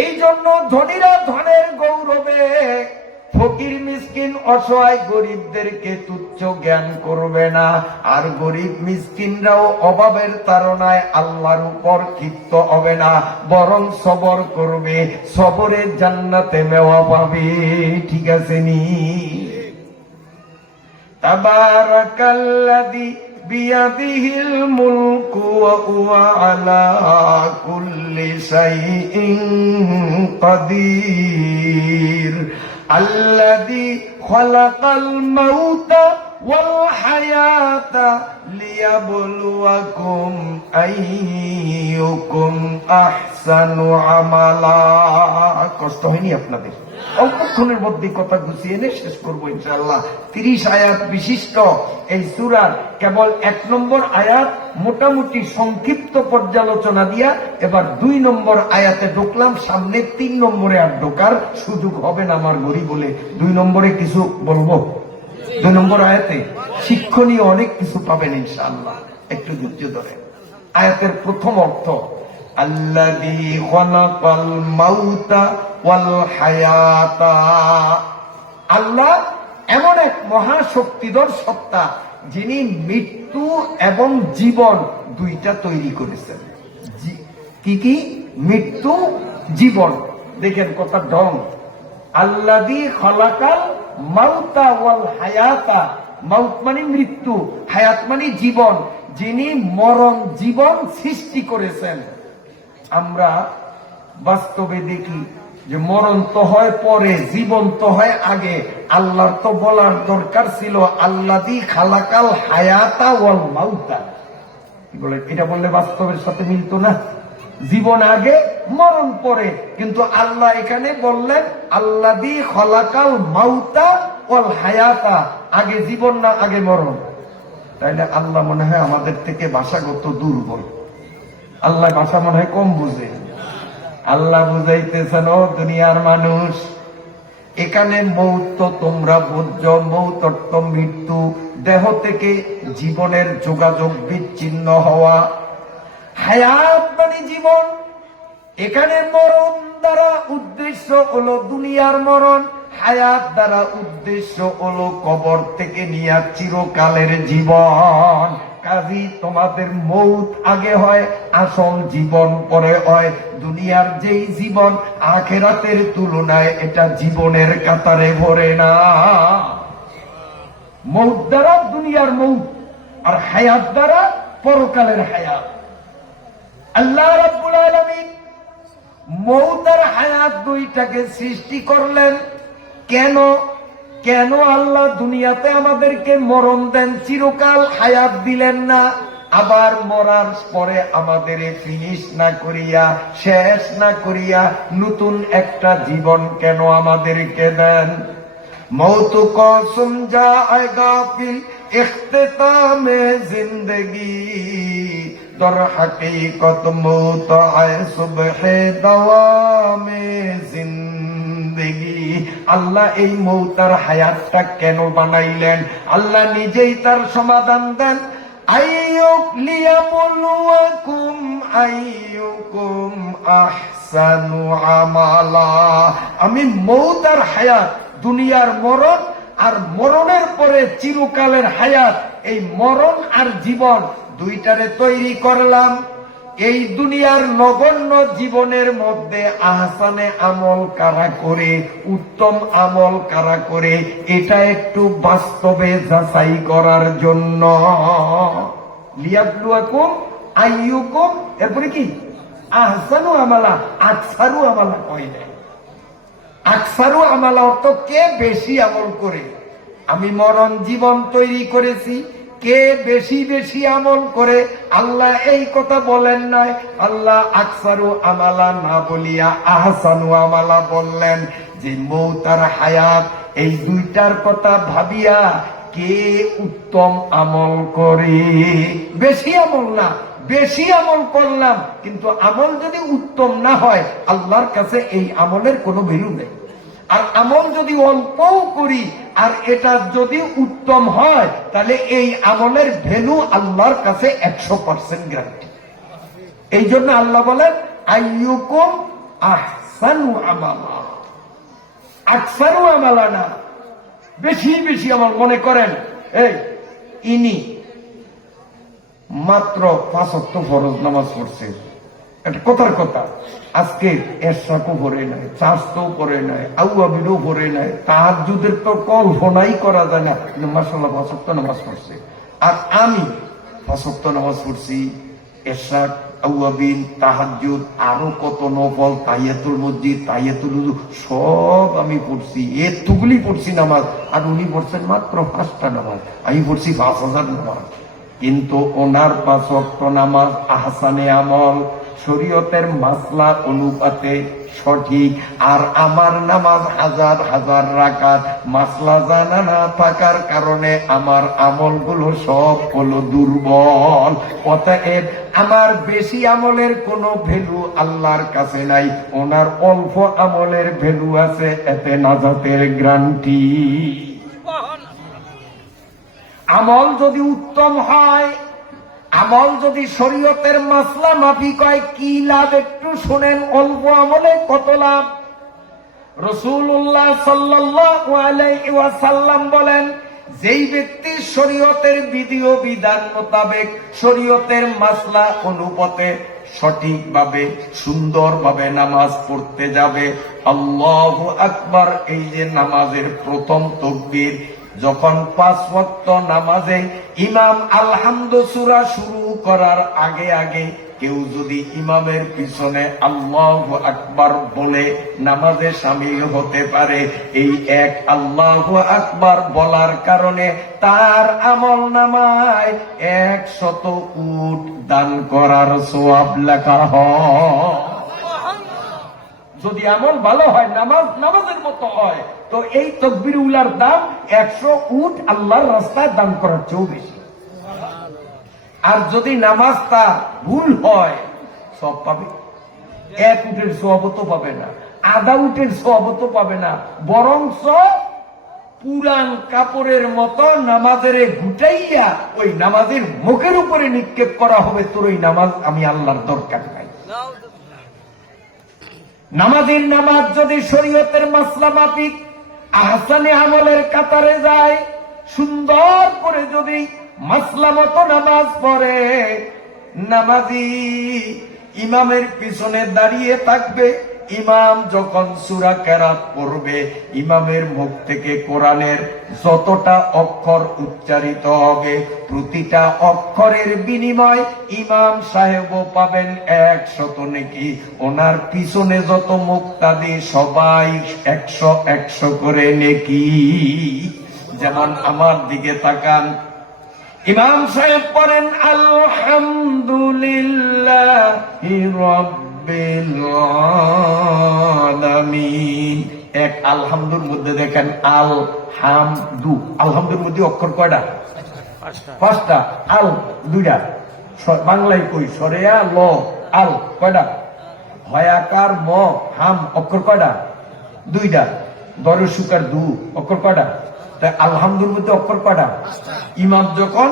এই জন্য ধনীরা ধনের গৌরবে, ফকির মিসকিন অসহায় গরিবদেরকে তুচ্ছ জ্ঞান করবে না। আর গরিব মিসকিনরাও অভাবের তাড়নায় আল্লাহর উপর ক্ষিপ্ত হবে না, বরং সবর করবে, সবরের জান্নাতে মেওয়া পাবে। ঠিক আছে নি? তাবারাকাল্লাযী বিয়াদিহিল মুলকু ওয়া হুয়া আলা কুল্লি শাইইন কাদির। الذي خلق الموت والحياة ليبلوكم أيكم أحسن عملا। কষ্ট হয়নি আপনাদের? অল্পক্ষণের মধ্যে কথা গুছিয়ে এনে শেষ করবো ইনশাআল্লাহ। 30 আয়াত বিশিষ্ট এই সূরার কেবল 1 নম্বর আয়াত মোটামুটি সংক্ষিপ্ত পর্যালোচনা দিয়া এবার 2 নম্বর আয়াতে ঢুকলাম। সামনে 3 নম্বরে আর ঢোকার সুযোগ হবে না আমার গরি বলে 2 নম্বরে কিছু বলবো। 2 নম্বর আয়াতে শিক্ষণীয় অনেক কিছু পাবেন ইনশাআল্লাহ, একটু ধৈর্য ধরে। আয়াতের প্রথম অর্থ, আল্লাযী খালাকাল মাউতা ওয়াল হায়াতা। আল্লাহ এমন এক মহাশক্তিধর সত্তা যিনি মৃত্যু এবং জীবন দুইটা তৈরি করেছেন। কি কি? মৃত্যু, জীবন। দেখেন কথা ঢং। আল্লাযী খালাকাল মাউতা ওয়াল হায়াতা। মাউত মানে মৃত্যু, হায়াত মানে জীবন। যিনি মরণ জীবন সৃষ্টি করেছেন। আমরা বাস্তবে দেখি যে মরণ তো হয় পরে, জীবন তো হয় আগে। আল্লাহর তো বলার দরকার ছিল আল্লাযী খালাকাল হায়াতা ওয়াল মাউতা। বলে এটা বললে বাস্তবের সাথে মিলতো না? জীবন আগে, মরণ পরে। কিন্তু আল্লাহ এখানে বললেন আল্লাযী খালাকাল মাউতা ওয়াল হায়াতা। আগে জীবন না আগে মরণ? তাইলে আল্লাহ মনে হয় আমাদের থেকে ভাষাগত দুর্বল। আল্লাহ ভাষা মনে হয় কম বুঝে। আল্লাহ বুঝাইতেছেন, ও দুনিয়ার মানুষ, এখানে মৌত তো তোমরা বুঝছো, মৌত অর্থ মৃত্যু, দেহ থেকে জীবনের যোগাযোগ বিচ্ছিন্ন হওয়া। হায়াত মানে জীবন। এখানে মরণ দ্বারা উদ্দেশ্য হলো দুনিয়ার মরণ, হায়াত দ্বারা উদ্দেশ্য হলো কবর থেকে নিয়ে চিরকালের জীবন। কাজী তোমাদের মৌত আগে হয়, আসল জীবন পরে হয়। দুনিয়ার যেই জীবন আখিরাতের তুলনায় এটা জীবনের কাতারে ভরে না। মৌত দ্বারা দুনিয়ার মৌত, আর হায়াত দ্বারা পরকালের হায়াত। আল্লাহ রাব্বুল আলামিন মৌত আর হায়াত দুইটাকে সৃষ্টি করলেন। কেন? কেন আল্লাহ দুনিয়াতে আমাদেরকে মরণ দেন, চিরকাল হায়াত দিলেন না? আবার মরার পরে আমাদের ফিনিশ না করিয়া, শেষ না করিয়া নতুন একটা জীবন কেন আমাদেরকে দেন? মৌত কসম জায়েগা ফিল ইখতিতামে জিন্দেগি, দর হকীকত মৌত আয়ে সুবহে দাওয়ামে জিন্দেগি। আল্লাহ এই মৌত আর হায়াতটা কেন বানাইলেন? আল্লাহ নিজেই তার সমাধান দেন। আইয়ুক লিয়াবলুয়াকুম আইয়ুকুম আহসানু আমালা। আমি মৌত আর হায়াত, দুনিয়ার মরণ আর মরণের পরে চিরকালের হায়াত, এই মরণ আর জীবন দুইটারে তৈরি করলাম। এই দুনিয়ার নগণ্য জীবনের মধ্যে আহসানে আমল কারা করে, উত্তম আমল কারা করে, এটা একটু বাস্তবে যাচাই করার জন্য। লিয়াবলুয়াকুম আইয়ুকুম, এরপরে কি? আহসানু আমালা, আকসারু আমালা কয় নাই। আকসারু আমালা অর্থ কে বেশি আমল করে। আমি মরণ জীবন তৈরি করেছি, কে বেশি বেশি আমল করে আল্লাহ এই কথা বলেন নাই। আল্লাহ আকসারু আমালা না বলিয়া আহসানু আমালা বললেন। যে মৌত আর হায়াত এই দুইটার কথা ভাবিয়া কে উত্তম আমল করে। বেশি আমল না, বেশি আমল করলাম, কিন্তু আমল যদি উত্তম না হয় আল্লাহর কাছে এই আমলের কোনো ভ্যালু নেই। আর আমল যদি অল্পও করি আর এটা যদি উত্তম হয়, তাহলে এই আমলের ভ্যালু আল্লাহর কাছে 100% গ্যারান্টি। এই জন্য আল্লাহ বলেন আইয়ুকুম আহসানু আহসানু আমালা, আকসারু আমালা না, বেশি বেশি আমল। মনে করেন ইনি মাত্র 5 ওয়াক্ত ফরজ নামাজ পড়ছে, এটা কথার কথা। আজকে এশরাকও পড়ে নাই, চাষও পড়ে নাই, আউয়াবিনও পড়ে নাই, তাহাজ্জুদের তো কল্পনাই করা যায় না, কিন্তু মাশাআল্লাহ 5 ওয়াক্ত নামাজ পড়ছে। আর আমি 5 ওয়াক্ত নামাজ পড়ছি, এশরাক, আউয়াবিন, তাহাজ্জুদ, আরো কত নফল, তাহিয়াতুল মসজিদ, তাহিয়াতুল উযু সব আমি পড়ছি, এতগুলি পড়ছি নামাজ। আর উনি পড়ছেন মাত্র 5টা নামাজ, আমি পড়ছি 5000 নামাজ। কিন্তু ওনার 5 ওয়াক্ত নামাজ আহসানে আমল, শরীয়তের মাসলা অনুপাতে সঠিক। আর আমার নামাজ হাজার হাজার রাকাত, মাসলা জানা না থাকার কারণে আমার আমলগুলো সব হলো দুর্বল। অতএব আমার বেশি আমলের কোনো ভ্যালু আল্লাহর কাছে নাই, ওনার অল্প আমলের ভ্যালু আছে, এতে নাজাতের গ্যারান্টি। আমল যদি উত্তম হয়, আমল যদি শরীয়তের মাসলা মাফিক হয়, কি লাভ একটু শুনেন। অল্প আমলে কত লাভ। রাসূলুল্লাহ সাল্লাল্লাহু আলাইহি ওয়াসাল্লাম বলেন, যেই ব্যক্তি শরীয়তের বিধি ও বিধান মোতাবেক শরীয়তের মাসলা অনুপাতে সঠিকভাবে সুন্দরভাবে নামাজ পড়তে যাবে, আল্লাহু আকবার, এই যে নামাজের প্রথম তাকবীর, যখন 5 ওয়াক্ত নামাজে ইমাম আলহামদু সূরা শুরু করার আগে আগে কেউ যদি ইমামের পিছনে আল্লাহু আকবার বলে নামাজে শামিল হতে পারে, এই এক আল্লাহু আকবার বলার কারণে তার আমল নামায় 100 উট দান করার সওয়াব লেখা হয়। যদি আমল ভালো হয়, নামাজের মতো হয়, তো এই তাকবীর উলার দাম 100 উট আল্লাহর রাস্তায় দান করার চেয়েও বেশি। আর যদি নামাজটা ভুল হয়, সব পাবে, 1 উটের সওয়াবও তো পাবে না, আধা উটের সওয়াবও তো পাবে না, বরঞ্চ পুরান কাপড়ের মতো নামাজের গুটাইয়া ওই নামাজের মুখের উপরে নিক্ষেপ করা হবে, তোর ওই নামাজ আমি আল্লাহর দরকার নাই। নামাজের নামাজ যদি শরীয়তের মাসলা মাফিক আহসানে আমলের কাতারে যায়, সুন্দর করে যদি মাসলা মতো নামাজ পড়ে, নামাজি ইমামের পিছনে দাঁড়িয়ে থাকবে, ইমাম যখন সূরা কেরাত পড়বে, ইমামের মুখ থেকে কোরআনের যতটা অক্ষর উচ্চারিত হবে, প্রতিটা অক্ষরের বিনিময় ইমাম সাহেবও পাবেন 100 নেকি। ওনার পিছনে যত মুক্তাদি সবাই 100 করে নেকি। যেমন আমার দিকে তাকান, ইমাম সাহেব পড়েন আলহামদুলিল্লাহি রাব্বিল আলামিন। এক আলহামদুর মধ্যে দেখেন আল হামদু, আলহামদুর মধ্যে অক্ষর কয়টা? 5টা। আল 2টা, বাংলায় কই সরেয়া ল আল কয়টা? হয়াকার ম হাম অক্ষর কয়টা? 2টা। দরসুকার দু অক্ষর কয়টা? আলহামদুর মধ্যে অক্ষর কয়টা? ইমাম যখন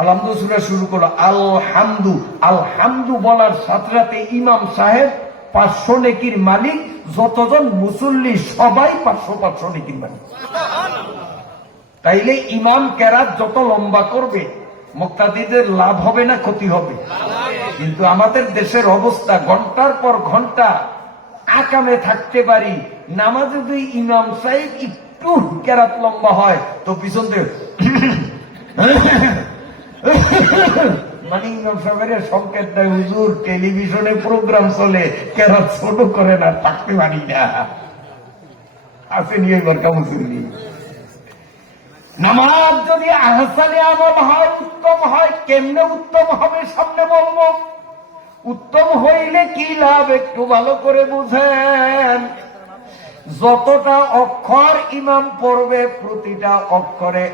আলহামদু সূরা শুরু করলো, আলহামদু, আলহামদু বলার সাথে সাথে ইমাম সাহেব 500 নেকির মালিক, যতজন মুসল্লি সবাই 500 নেকির মালিক। তাইলে ইমাম কেরাত যত লম্বা করবে, মুক্তাদিদের লাভ হবে না ক্ষতি হবে? কিন্তু আমাদের দেশের অবস্থা, ঘন্টার পর ঘন্টা আকামে থাকতে পারি, নামাজে যদি ইমাম সাহেব একটু কেরাত লম্বা হয় তো পিছন থেকে মানে ইমাম সাহেবের সংকেত দেয়, হুজুর টেলিভিশনে প্রোগ্রাম চলে, কেরাত ছোট করে না, থাকতে পারি না। আসেনি এবার কামুসুল্লি। নামাজ যদি আহসানে আমল হয়, উত্তম হয়, কেমনে উত্তম হবে সামনে বলবো। উত্তম হইলে কি লাভ একটু ভালো করে বুঝেন। যতটা অক্ষর ইমাম পড়বে, প্রতিটা অক্ষরে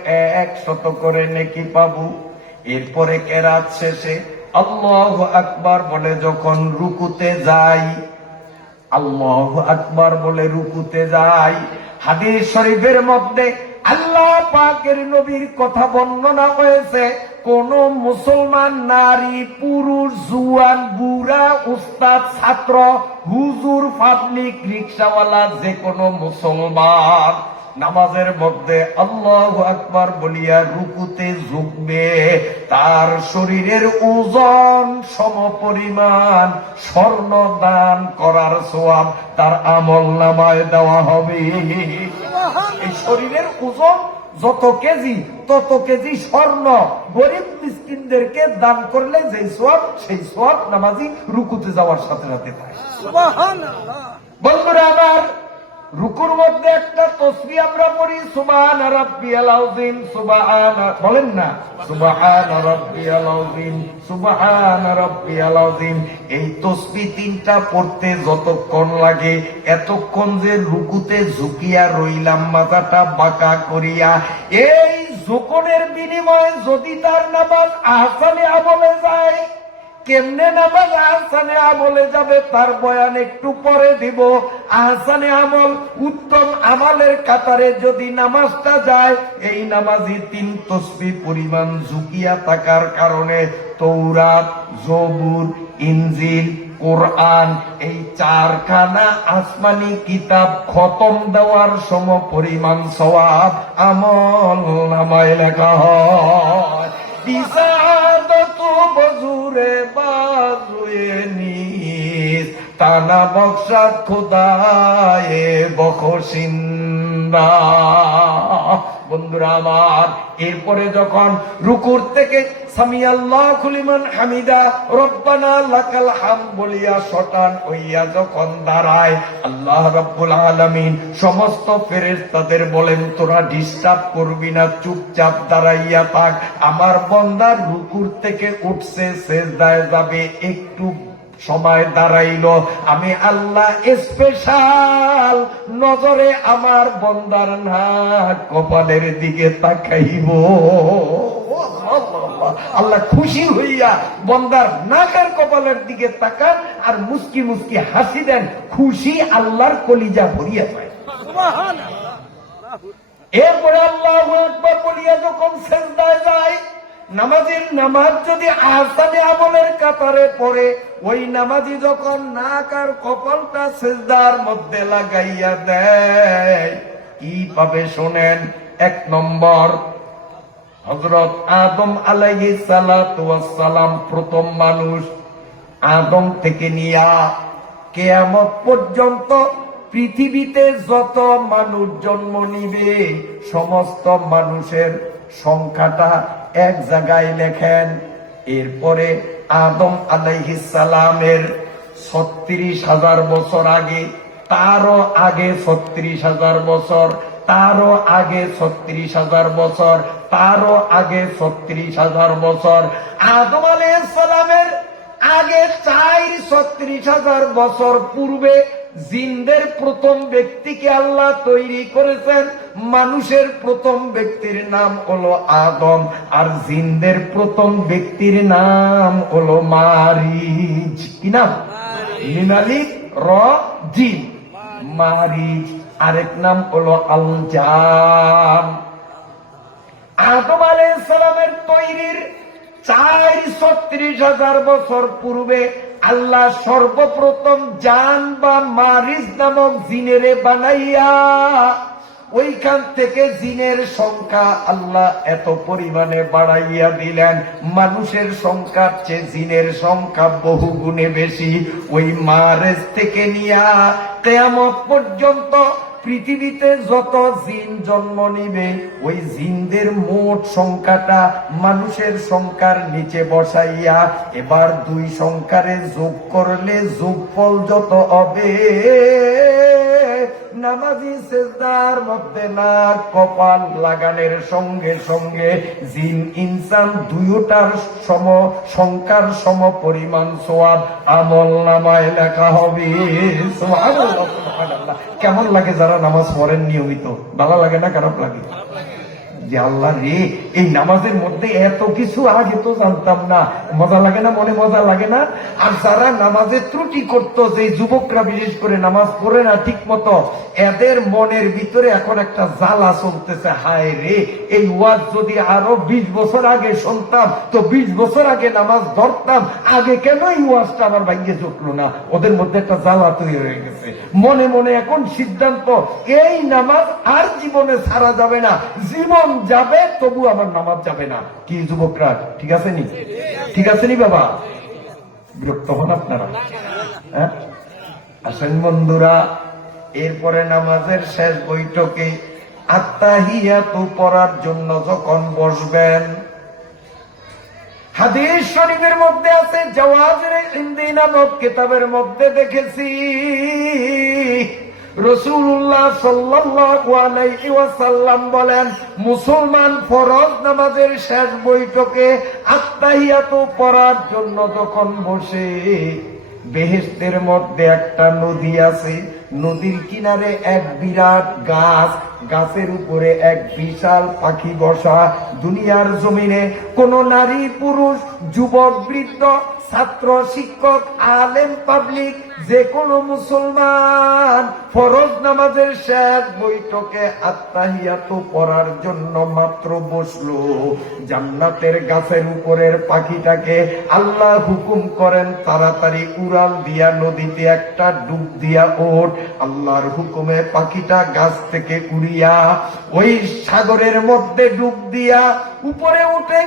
100 করে নেকি পাবো। এরপরে কেরাত শেষে আল্লাহু আকবার বলে যখন রুকুতে যাই, আল্লাহু আকবার বলে রুকুতে যাই, হাদিস শরীফের মধ্যে আল্লাহ পাকের নবীর কথা বর্ণনা হয়েছে, কোন মুসলমান নারী পুরুষ জুয়ান বুড়া উস্তাদ ছাত্র হুজুর পাবলিক রিক্সাওয়ালা যে কোনো মুসলমান নামাজের মধ্যে আল্লাহু আকবার বলিয়া রুকুতে ঝুঁকবে, তার শরীরের ওজন সমপরিমাণ স্বর্ণ দান করার সওয়াব তার আমলনামায় দেওয়া হবে। এই শরীরের ওজন যত কেজি তত কেজি স্বর্ণ গরিব মিসকিনদেরকে দান করলে যে সওয়াব, সেই সওয়াব নামাজি রুকুতে যাওয়ার সাথে সাথে পায়। সুবহানাল্লাহ। বন্ধুরা আমার, রুকুর মধ্যে একটা তাসবিহ আমরা পড়ি, সুবহান রাব্বিয়াল আযীম, সুবহান, বলেন না সুবহান রাব্বিয়াল আযীম, সুবহান রাব্বিয়াল আযীম। এই তাসবিহ তিনটা পড়তে যতক্ষণ লাগে, এতক্ষণ যে রুকুতে ঝুঁকিয়া রইলাম মাথাটা বাঁকা করিয়া, এই ঝুঁকনের বিনিময়ে যদি তার নামাজ আহসানে আমলে যায়, কেমনে নামাজ আহসানে আমলে যাবে তার বয়ান একটু পরে দিব। আহসানে আমল, উত্তম আমলের কাতারে যদি নামাজটা যায়, এই নামাজি 3 তাসবিহ পরিমাণ ঝুঁকিয়া থাকার কারণে তৌরাত, জবুর, ইনজিল, কোরআন, এই 4খানা আসমানি কিতাব খতম দেওয়ার সম পরিমাণ সওয়াব আমল নামায় লেখা হয়। বিসাদতু বজুরে বাজুয়ে নিস, তানা বখশাত খোদায়ে বখশিন্দা। বন্ধুরা আমার, এরপরে যখন রুকুর থেকে সামি আল্লাহু লিমান হামিদা রব্বানা লাকাল হামদ বলিয়া শটান হইয়া যখন দাঁড়ায়, আল্লাহ রাব্বুল আলামিন সমস্ত ফেরেশতাদের বলেন, তোরা ডিস্টার্ব করবি না, চুপচাপ দাঁড়াইয়া থাক। আমার বান্দা রুকুর থেকে উঠছে, সিজদায় যাবে, একটু সময় দাঁড়াইল, আমি আল্লাহ স্পেশাল নজরে আমার বান্দার নাক কপালের দিকে তাকাইব। আল্লাহ খুশি হইয়া বান্দার নাকের কপালের দিকে তাকান আর মুস্কি মুস্কি হাসি দেন, খুশি আল্লাহর কলিজা ভরিয়া যায়। এরপরে আল্লাহু আকবার বলিয়া যখন সিজদায় যায়, নামাজের নামাজ যদি আহসানে আমলের কাতারে পড়ে, ওই নামাজি যখন নাক আর কপালটা সিজদার মধ্যে লাগাইয়া দেয়, কি পাবে শোনেন। 1 নম্বর, হযরত আদম আলাইহিস সালাতু ওয়াস সালাম প্রথম মানুষ। আদম থেকে নিয়া কিয়ামত পর্যন্ত পৃথিবীতে যত মানুষ জন্ম নিবে, সমস্ত মানুষের সংখ্যাটা এক জায়গায় লেখেন। এরপরে আদম আলাইহিস সালামের 36,000 বছর আগে, তারও আগে 36,000 বছর, তারও আগে 36,000 বছর, তারও আগে 36,000 বছর, আদম আলাইহিস সালামের আগে 36,000 বছর পূর্বে জিনদের প্রথম ব্যক্তিকে আল্লাহ তৈরি করেছেন। মানুষের প্রথম ব্যক্তির নাম হলো আদম, আর জিনদের প্রথম ব্যক্তির নাম হলো মারিজ। কি নাম? মিনালিক র জিন, মারিজ। আরেক নাম হলো আল জান। আদম আলাইহিস সালামের তৈরির 36,000 বছর পূর্বে আল্লাহ সর্বপ্রথম জান বা মারিজ নামক জিনেরে বানাইয়া, ওইখান থেকে জিনের সংখ্যা আল্লাহ এত পরিমাণে বাড়াইয়া দিলেন, মানুষের সংখ্যার চেয়ে জিনের সংখ্যা বহু গুণে বেশি। ওই মারিজ থেকে নিয়া কিয়ামত পর্যন্ত পৃথিবীতে যত জিন জন্ম নিবে, ওই জিনদের মোট সংখ্যাটা মানুষের সংখ্যার নিচে বসাইয়া এবার 2 সংখ্যারে যোগ করলে যোগফল যত হবে, নামাজি সিজদার মধ্যে নাক কপাল লাগানোর সঙ্গে সঙ্গে জিন ইনসান দুইটার সম সংখ্যার সম পরিমাণ সওয়াব আমল নামায় লেখা হবে। সুবহানাল্লাহ, সুবহানাল্লাহ। কেমন লাগে যারা নামাজ পড়েন নিয়মিত? ভালো লাগে না খারাপ লাগে? যে আল্লাহ রে, এই নামাজের মধ্যে এত কিছু আগে তো জানতাম না। মজা লাগে না? মনে মজা লাগে না? আর যারা নামাজে ত্রুটি করতো, যে যুবকরা বিশেষ করে নামাজ পড়ে না ঠিক মতো, এদের মনের ভিতরে এখন একটা জ্বালা চলতেছে, হায় রে, এই ওয়াজ যদি আরো 20 বছর আগে শুনতাম তো 20 বছর আগে নামাজ ধরতাম, আগে কেন এই ওয়াজটা আমার ভাগ্যে জুটলো না। ওদের মধ্যে একটা জ্বালা তৈরি হয়ে গেছে। মনে মনে এখন সিদ্ধান্ত, এই নামাজ আর জীবনে ছাড়া যাবে না, জীবন যাবে তবু আমার নামাজ যাবে না। কি যুবকরা ঠিক আছে নি? ঠিক আছে নি বাবা? বিরক্ত হন আপনারা? হ্যাঁ, আসেন বন্ধুরা, এরপরে নামাজের শেষ বৈঠকে আত্তাহিয়াত পড়ার জন্য যখন বসবেন, হাদিস শরীফের মধ্যে আছে, জাওয়াজের ইনদি নামক কিতাবের মধ্যে দেখেছি রাসূলুল্লাহ সাল্লাল্লাহু আলাইহি ওয়াসাল্লাম বলেন, মুসলমান ফরজ নামাজের শেষ বৈঠকে আত্তাহিয়াত পড়ার জন্য যখন বসে, বেহেশতের মধ্যে একটা নদী আছে, নদীর কিনারে এক বিরাট গাছ, গাছের উপরে এক বিশাল পাখি বসা। দুনিয়ার জমিনে কোন নারী পুরুষ, যুবক বৃদ্ধ, ছাত্র শিক্ষক, আলেম পাবলিক, যে কোনো মুসলমান ফরজ নামাজের শেষ বৈঠকে আত্তাহিয়াত পড়ার জন্য মাত্র বসলো, জান্নাতের গাছের উপরের পাখিটাকে আল্লাহ হুকুম করেন, তাড়াতাড়ি উড়াল দিয়া নদীতে একটা ডুব দিয়া ওঠ। আল্লাহর হুকুমে পাখিটা গাছ থেকে উড়িয়া ওই সাগরের মধ্যে ডুব দিয়া উপরে উঠে।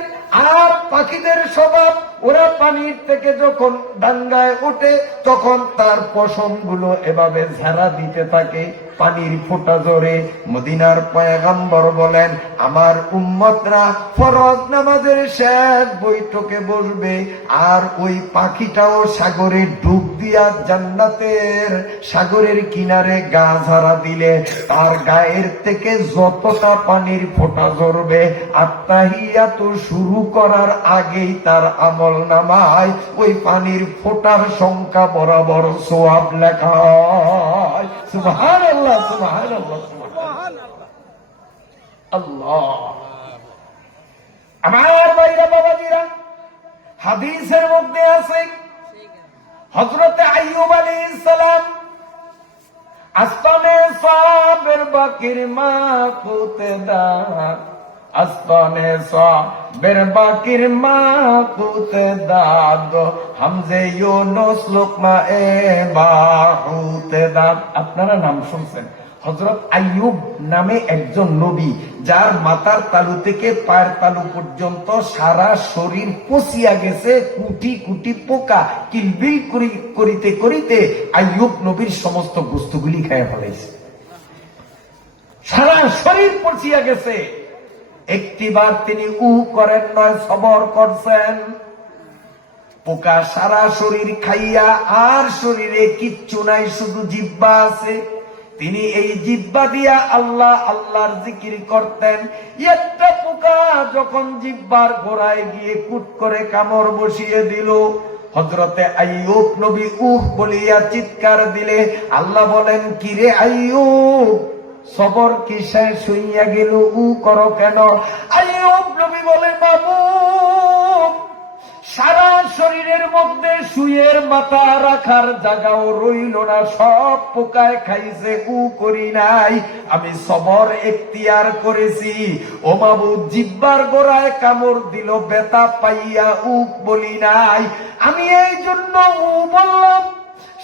আর পাখিদের স্বভাব, ওরা পানির থেকে যখন ডাঙ্গায় ওঠে তখন তার পশম গুলো এভাবে ঝাড়া দিতে থাকে, পানির ফোঁটা জোরে। মদিনার পয়গম্বর বলেন, আমার উম্মতরা ফরজ নামাজের শেষ বৈঠকে বসবে, আর ওই পাখিটাও সাগরে ডুব দিয়া জান্নাতের সাগরের কিনারে গা ঝাড়া দিলে তার গায়ের থেকে যতটা পানির ফোঁটা ঝরবে, আত্তাহিয়াত শুরু করার আগেই তার আমল নামায় ওই পানির ফোঁটার সংখ্যা বরাবর সওয়াব লেখা হয়। সুবহানাল্লাহ, সুবহানাল্লাহ, সুবহানাল্লাহ। আল্লাহ, আমার ভাইরা বাবাজিরা, হাদিসের মধ্যে আছে হযরত আইয়ুব আলাইহিস সালাম আস্তানে সাবের বাকির মা কুতদা, আস্তানে সাবের বাকির মা কুতদাদ, হামজে ইউনুস লুকমা এ বাহুতদাদ। আপনারা নাম শুনছেন, হযরত আইয়ুব নামে একজন নবী, যার মাথার তালু থেকে পায়ের তালু পর্যন্ত সারা শরীর পচিয়া গেছে, কুটি কুটি পোকা কিলবিল করিতে করিতে আইয়ুব নবীর সমস্ত বস্তুগুলি খায় ফেলাইছে। সারা শরীর পচিয়া গেছে। একটিবার তিনি করেন নয়, সবর করছেন। পোকা সারা শরীর খাইয়া আর শরীরে কিচ্ছু নাই, শুধু জিহ্বা আছে। তিনি এই জিহ্বা দিয়া আল্লাহ আল্লাহর জিকির করতেন। একটা পোকা যখন জিহ্বার গোড়ায় গিয়ে কুট করে কামড় বসিয়ে দিল, হযরতে আইয়ুব নবী বলিয়া চিৎকার দিলে আল্লাহ বলেন, কিরে আইয়ুব, সবর কি শেষ হইয়া গেল, করো কেন? আইয়ুব নবী বলে, মাবুদ, সারা শরীরের মধ্যে সুয়ের মাথা রাখার জায়গাও রইল না, সব পোকায় খাইছে, করি নাই, আমি সবর এখতিয়ার করেছি। ও মাবুদ, জিহ্বার গোড়ায় কামড় দিল, ব্যথা পাইয়া বলি নাই, আমি এই জন্য বললাম।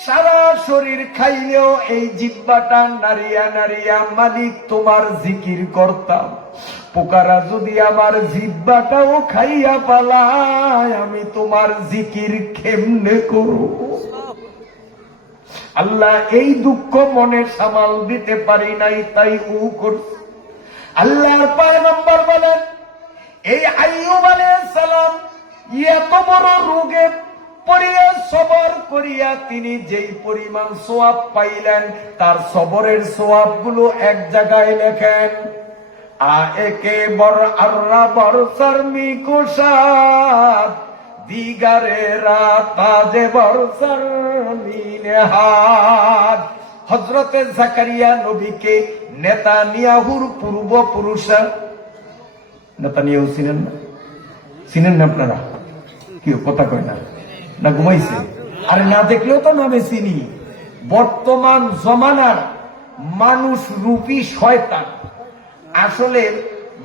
সারা শরীর খাইলেও এই জিহ্বাটা নাড়িয়া নাড়িয়া মালিক তোমার জিকির করতাম। পোকারা যদি আমার জিহ্বাটাও খাইয়া পালায়, আমি তোমার জিকির কেমনে করব? আল্লাহ এই দুঃখ মনে সামাল দিতে পারি নাই, তাই করছি। আল্লাহর পয়গম্বর বলেন, এই আইয়ুব আলাইহিস সালাম এত বড় রোগে পড়িয়া সবর করিয়া তিনি যেই পরিমাণ সওয়াব পাইলেন, তার সবরের সওয়াব গুলো এক জায়গায় লেখেন। একে বর আর্রা বরসার মিকুশাদ, দিগারে রাতাজে বরসার মিনেহাদ। হযরতে জাকারিয়া নবীকে নেতানিয়াহুর পূর্বপুরুষরা নেতানিয়াহু চিনেন না? চিনেন না আপনারা? কি কথা কয় না? না ঘুমাইছে? আর না দেখলেও তো নামে চিনি। বর্তমান জমানার মানুষ রূপী শয়তান। আসলে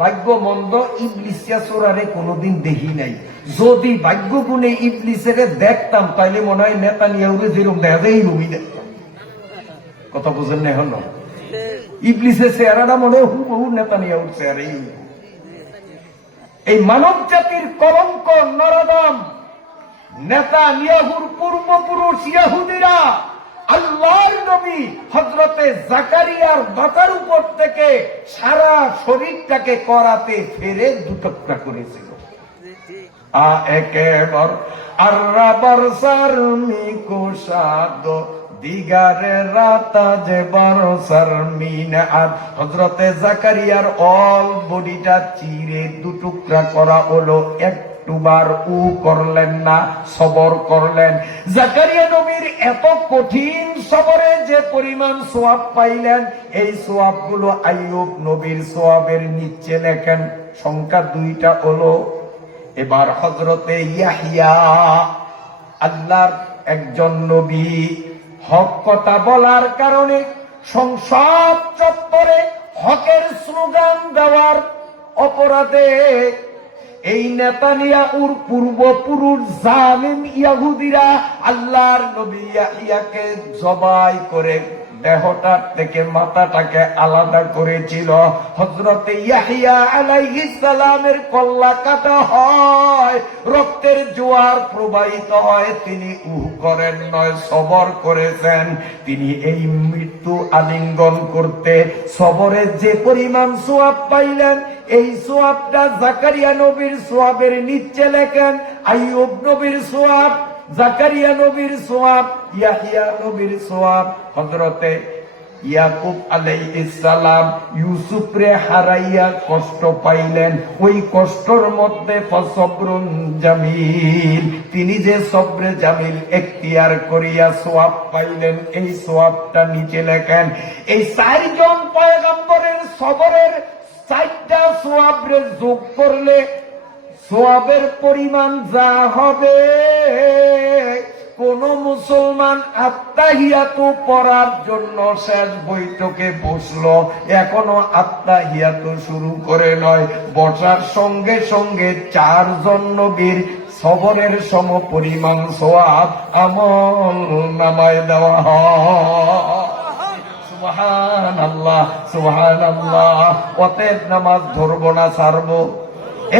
ভাগ্য মন্দ, ইবলিসিয়া চোরারে কোনোদিন দেখি নাই। যদি ভাগ্য গুণে ইবলিসের দেখতাম তাইলে মনে হয় নেতানিয়াহুরে যেরকম দেখা যায় এইরকমই দেখতাম। কথা বুঝেন না? এখন ইবলিসের চেহারাটা মনে হয় হুবহু নেতানিয়াহুর চেহারাই। এই মানব জাতির কলঙ্ক নরদম নেতানিয়াহুর পূর্বপুরুষ ইহুদিরা আল্লাহর নবী হযরতে জাকারিয়ার মাথার উপর থেকে সারা শরীরটাকে করাতে ফেরে দুটুকরা করেছিল। একেবার আরবার সারমি কোশাদ দিগারে রাতা যে বারসার মিনাত। হযরতে জাকারিয়ার অল বডিটা চিরে দুটুকরা করা হলো। একটুবার উ করলেন না, সবর করলেন। জাকারিয়া নবীর এত কঠিন সবরে যে পরিমাণ সোয়াব পাইলেন, এই সোয়াব গুলো আইয়ুব নবীর সোয়াবের নিচে লেখেন। সংখ্যা 2টা হলো। এবার হযরতে ইয়াহিয়া, আল্লাহর একজন নবী, হক কথা বলার কারণে সংসদ চত্বরে হকের স্লোগান দেওয়ার অপরাধে এই নেতানিয়াহুর পূর্বপুরুষ জালিম ইহুদিরা আল্লাহর নবী ইয়াহিয়াকে জবাই করে দেহটার থেকে মাথাটাকে আলাদা করেছিল। হযরতে ইয়াহিয়া আলাইহিস সালামের কল্লা কাটা হয়, রক্তের জোয়ার প্রবাহিত হয়। তিনি করেন নয়, সবর করেছেন। তিনি এই মৃত্যু আলিঙ্গন করতে সবরে যে পরিমাণ সোয়াব পাইলেন, এই সোয়াবটা জাকারিয়া নবীর সোয়াবের নিচে লেখেন। আইয়ুব নবীর সোয়াব, জাকারিয়া নবীর সোয়াব, ইয়াহিয়া নবীর সোয়াব। হযরতে ইয়াকুব আলাইহিস সালাম ইউসুফরে হারাইয়া কষ্ট পাইলেন। ওই কষ্টর মধ্যে ফসবরুন জামিল, তিনি যে সবরে জামিল এখতিয়ার করিয়া সোয়াব পাইলেন, এই সোয়াবটা নিচে লেখেন। এই 4 জন পয়গম্বরের সবরের 4টা সোয়াবরে যোগ করলে সোয়াবের পরিমাণ যা হবে, কোন মুসলমান আত্তাহিয়াতু পড়ার জন্য শেষ বৈঠকে বসলো, এখনো আত্তাহিয়াতু শুরু করে নয়, বসার সঙ্গে সঙ্গে 4 জন নবীর সবরের সম পরিমাণ সোয়াব আমল নামায় দেওয়া হয়। সুবহানাল্লাহ, সুবহানাল্লাহ। অতএব নামাজ ধরবো না ছাড়বো?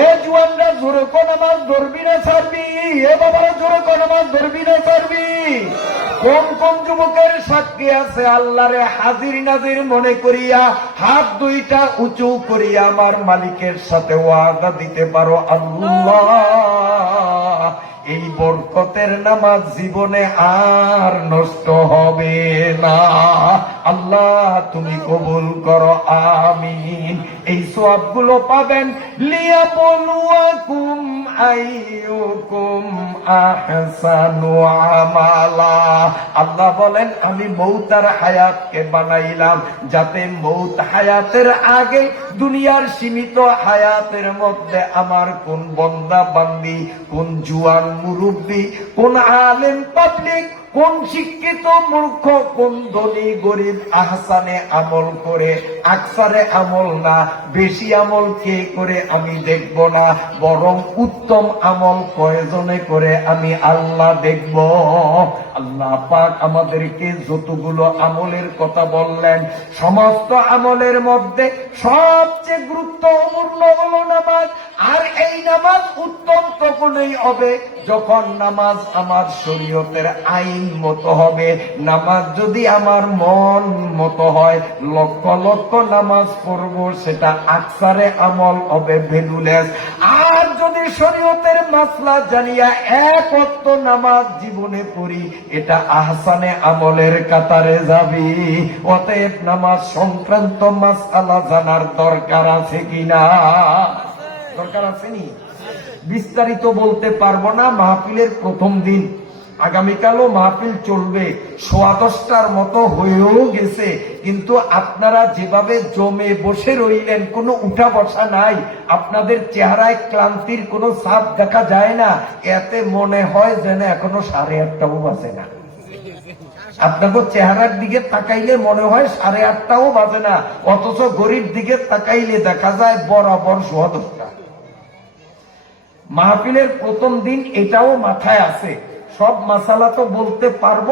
এ জুয়ানরা জোরে কো নামাজ ধরবি না ছাড়বি? এ বাবারা জোরে কো নামাজ ধরবি না ছাড়বি? কোন কোন যুবকের সাক্ষী আছে আল্লাহরে হাজির নাজির মনে করিয়া হাত 2টা উঁচু করিয়া আমার মালিকের সাথে ওয়াদা দিতে পারো, আল্লাহ এই বরকতের নামাজ জীবনে আর নষ্ট হবে না, আল্লাহ তুমি কবুল করো, আমিন। এই সওয়াবগুলো পাবেন লিয়াবলুয়াকুম আইয়ুকুম আহসানু আমালা। আল্লাহ বলেন আমি মৌত আর হায়াতকে বানাইলাম যাতে মৌত হায়াতের আগে দুনিয়ার সীমিত হায়াতের মধ্যে আমার কোন বান্দা বান্দি, কোন জুয়ান মুরব্বী, কোন আলেম পাবলিক, কোন শিক্ষিত মূর্খ, কোন ধনী গরিব আহসানে আমল করে, আকসারে আমল না, বেশি আমল কে করে আমি দেখব না, বরং উত্তম আমল কয়জনে করে আমি আল্লাহ দেখব। আল্লাহ পাক আমাদেরকে যতগুলো আমলের কথা বললেন, সমস্ত আমলের মধ্যে সবচেয়ে গুরুত্বপূর্ণ হলো নামাজ। আর এই নামাজ উত্তম তখনই হবে যখন নামাজ আমার শরীয়তের আইন মতো হবে। নামাজ যদি আমার মন মতো হয়, লক্ষ লক্ষ নামাজ পড়বো, সেটা আকসারে আমল হবে, ভ্যালুলেস। আর যদি শরীয়তের মাসলা জানিয়া 1 ওয়াক্ত নামাজ জীবনে পড়ি, এটা আহসানে আমলের কাতারে যাবি। অতএব নামাজ সংক্রান্ত মাসআলা জানার দরকার আছে কিনা? দরকার আছে নি? বিস্তারিত বলতে পারবো না, মাহফিলের প্রথম দিন আগামীকালও মাহফিল চলবে, 10:15টার মতো হয়েও গেছে, কিন্তু আপনারা যেভাবে জমে বসে রইলেন, কোনো উঠা বসা নাই, আপনাদের চেহারায় ক্লান্তির কোনো ছাপ দেখা যায় না, এতে মনে হয় যেন এখনো 8:30টাও বাজে না। আপনাকে চেহারার দিকে তাকাইলে মনে হয় 8:30টাও বাজে না, অথচ ঘড়ির দিকে তাকাইলে দেখা যায় বরাবর 10:15। মাহফিলের প্রথম দিন এটাও মাথায় আছে, সব মাসালা তো বলতে পারবো না।